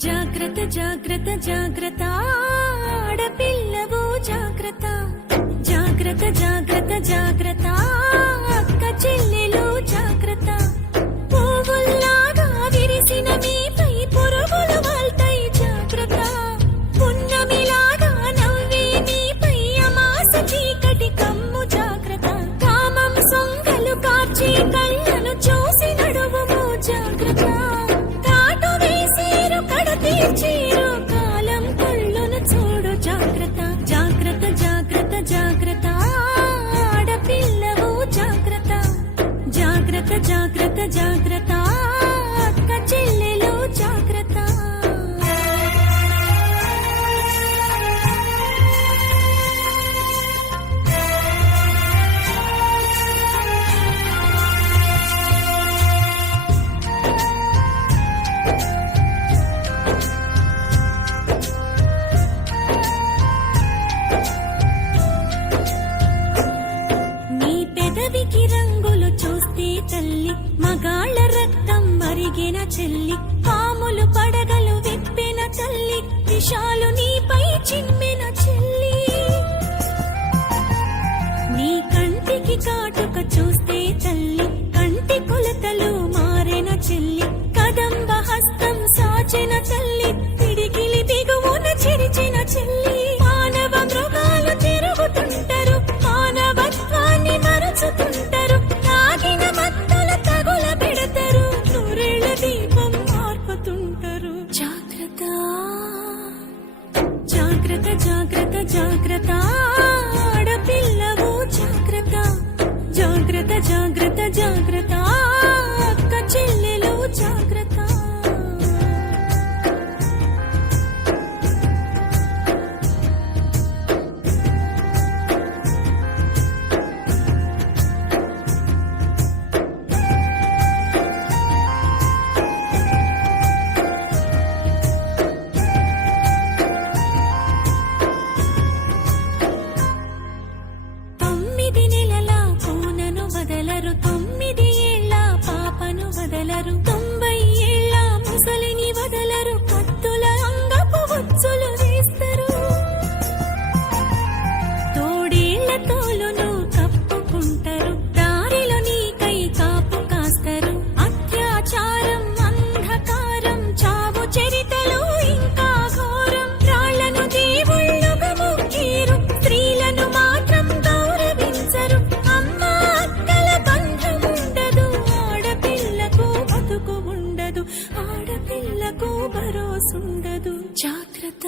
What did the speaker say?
జాగ్రత్త జాగ్రత్త జాగ్రత్త ఆడపిల్లవు జాగ్రత్త జాగ్రత్త జాగ్రత్త జాగ్రత్త అక్క చెల్లెలు జాగ్రత్త పువ్వుల్లాగా విరిసిన మీపై పురుగులు వాల్తాయి జాగ్రత్త పున్నమిలాగా నవ్వే మీపై అమాస చీకటి కమ్ము జాగ్రత్త కామం సొంగలు కార్చి కళ్ళను చూసి నడువుము జాగ్రత్త తీర్చేరు కాలం కళ్ళును చూడు జాగ్రత్త జాగ్రత్త జాగ్రత్త జాగ్రత్త ఆడపిల్లవు జాగ్రత్త జాగ్రత్త జాగ్రత్త జాగ్రత్త అక్క చెల్లెలు జాగ్రత్త రంగులు చూస్తే తల్లి మగాళ్ళ రక్తం మరిగిన చెల్లి పాములు పడగలు విప్పిన తల్లి విషాలు నీపై చిమ్మిన చెల్లి నీ కంటికి కాటుక చూస్తే తల్లి కంటి కొలతలు మారిన చెల్లి కదంబ హస్తం సాచిన తల్లి పిడికిలి బిగువున చిరిచిన చెల్లి మానవ మృగాలు తిరుగుతుంటారు మానవత్వాన్ని మరచుతుంటారు తాగిన మత్తుల తగుల పెడతారు నూరేళ్ల దీపం మార్పుతుంటారు జాగ్రత్త జాగ్రత్త జాగ్రత్త జాగ్రత్త ఆడపిల్లవు జాగ్రత్త జాగ్రత్త జాగ్రత్త జాగ్రత్త అక్క చెల్లెలు జాగ్రత్త తొమ్మిది ఏళ్ల పాపను వదలరు 90 ఏళ్ల ముసలిని వదలరు కత్తుల అంగపు ఉచ్చులు వేస్తారు తోడేళ్ల తోలును కప్పుకుంటారు దారిలో నీకై కాపు కాస్తారు అత్యాచారం అంధకారం చావు చరితలు ఇంకా ఘోరం రాళ్లను దేవుళ్ళుగా మొక్కేరు స్త్రీలను మాత్రం గౌరవించరు ఆడపిల్లకు భరోసుండదు జాగ్రత్త